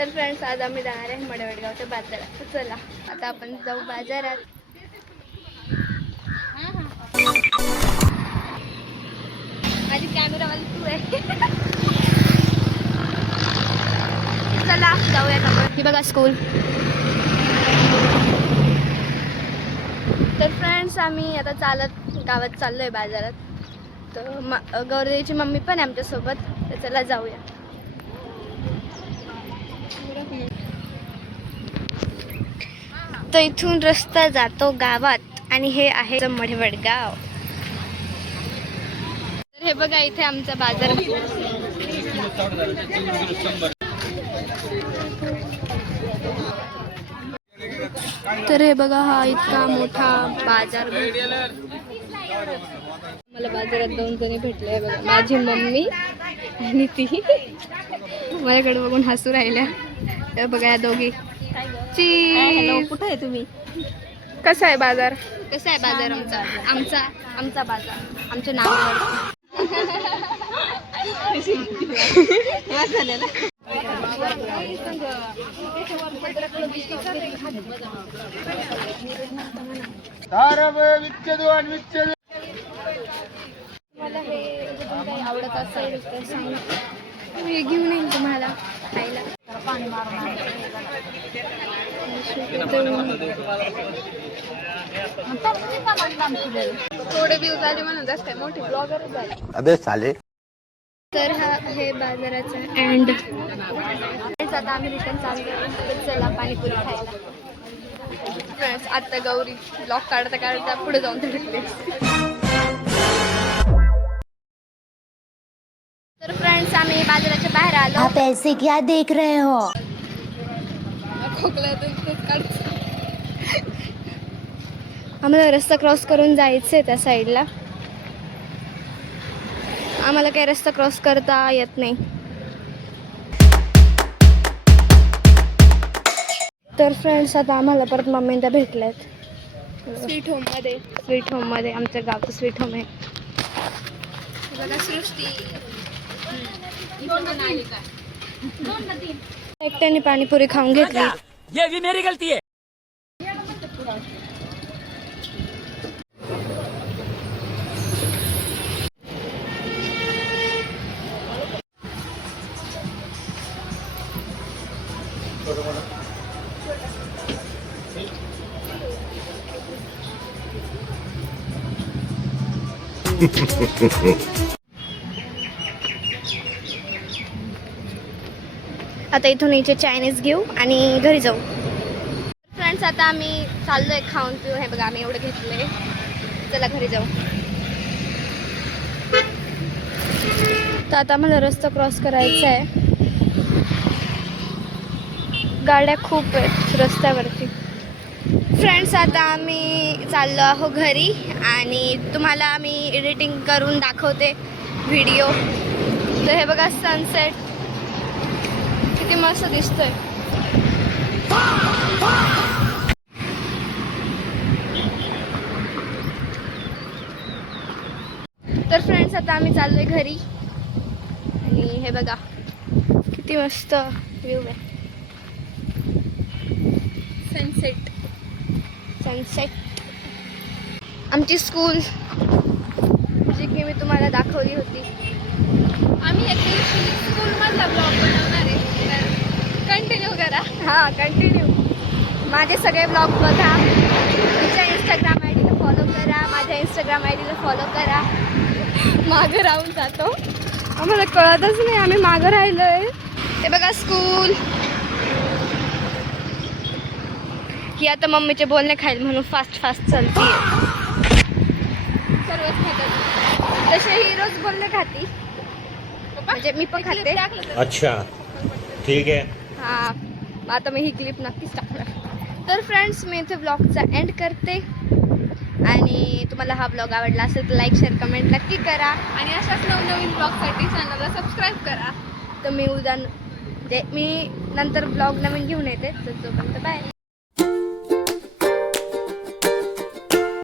तर फ्रेंड्स आज आम्ही जाणार आहे मडेवडगावच्या बाजारात. तर चला आता आपण जाऊ बाजारात. माझी कॅमेरावाली तू आहे. चला जाऊयात आपण. ही बघा स्कूल. तर फ्रेंड्स आम्ही आता चालत गावात चाललो आहे बाजारात. तर गौरीची मम्मी पण आहे आमच्यासोबत. तर चला जाऊया. तर इथून रस्ता जातो गावात आणि हे आहे मडेवडगाव. तर हे बघा इथे आमचा बाजार. तर हे बघा हा इतका मोठा बाजार. मला बाजारात 2 जणी भेटले बघा. माझी मम्मी आणि ती माझ्याकडे बघून हसू राहिल्या. तर बघा या दोघी. कुठे आहे तुम्ही? कसा आहे बाजार? कसा आहे बाजार आमचा? आमचा बाजार. आमचे नाव मला हे काही आवडत असेल तर सांग. मी घेऊन येईन तुम्हाला खायला. थोडे व्ह्यूज आले म्हणून जास्त काय मोठे ब्लॉगर झाले. अबे साले. तर हा हे बाजाराचा एंड. आता आम्ही रिटर्न चाललो. चला पाणीपुरी खायला. फ्रेंड्स आता गौरी ब्लॉग काढता काढता पुढे जाऊन भेटले. तर फ्रेंड्स आम्ही बाजाराच्या बाहेर आलो. आप ऐसे क्या देख रहे हो? आम्हाला रस्ता क्रॉस करून जायचंय त्या साईडला. आम्हाला काही रस्ता क्रॉस करता येत नाही. तर फ्रेंड्स आता आम्हाला परत मम्मींदा भेटल्यात स्वीट होम मध्ये. आमच्या गावचं स्वीट होम आहे. बघा सृष्टी एकट्याने पाणीपुरी खाऊन घेतली. ये भी मेरी गलती है. आता इथून इथे चायनीज घेऊ आणि घरी जाऊ. फ्रेंड्स आता आम्ही चाललोय खाऊन पिऊ. हे बघा आम्ही एवढं घेतलंय. चला घरी जाऊ. तर आता मला रस्ता क्रॉस करायचा आहे. गाड्या खूप आहेत रस्त्यावरती. फ्रेंड्स आता आम्ही चाललो आहो घरी आणि तुम्हाला मी एडिटिंग करून दाखवते व्हिडिओ. तर हे बघा सनसेट किती मस्त दिसतोय. तर फ्रेंड्स आता आम्ही चाललोय घरी आणि हे बघा किती मस्त व्ह्यू आहे. सनसेट आमची स्कूल जी की मी तुम्हाला दाखवली होती. आम्ही स्कूलमधला ब्लॉग बनवणार आहे. कंटिन्यू करा. हां कंटिन्यू. माझे सगळे ब्लॉग बघा. तुमच्या इंस्टाग्राम आय डीला फॉलो करा. माझ्या इंस्टाग्राम आय डीला फॉलो करा. मागं राहून जातो. आम्हाला कळतच नाही आम्ही मागं राहिलो आहे. ते बघा स्कूल. ही आता मम्मीचे बोलणे खाईल म्हणून फास्ट चालती. सर्वच खातात. तसे ही रोज बोलणे खाती. म्हणजे मी पण खाते. अच्छा ठीक आहे. हां आता मी ही क्लिप नक्कीच टाकणार. तर फ्रेंड्स मी इथे ब्लॉगचा एंड करते आणि तुम्हाला हा ब्लॉग आवडला असेल तर लाईक शेअर कमेंट नक्की करा आणि अशाच नवनवीन ब्लॉगसाठी चॅनलला सबस्क्राईब करा. तर मी नंतर ब्लॉग नवीन घेऊन येते. तर तोपर्यंत बाय.